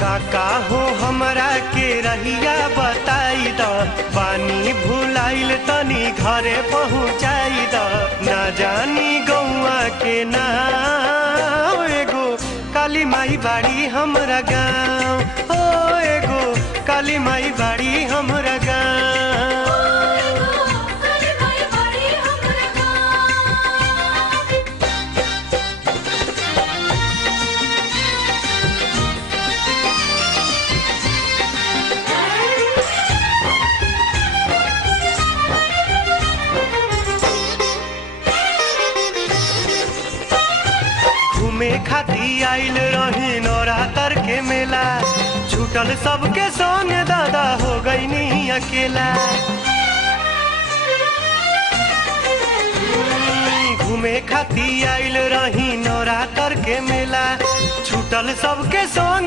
काका हो हमरा के रहिया बताई द, पानी भुलाइल तनी घरे पहुँचाई द। ना जानी गौआ के ना एगो काली माई बाड़ी हमरा गाँव, ओ एगो काली माई बाड़ी हमरा गाँव। घूमे खाती आइल रही नवरात्र के मेला, छूटल सबके संग दादा हो गईनी अकेला। घूमे खाती आइल रही नवरात्र के मेला, छूटल सबके संग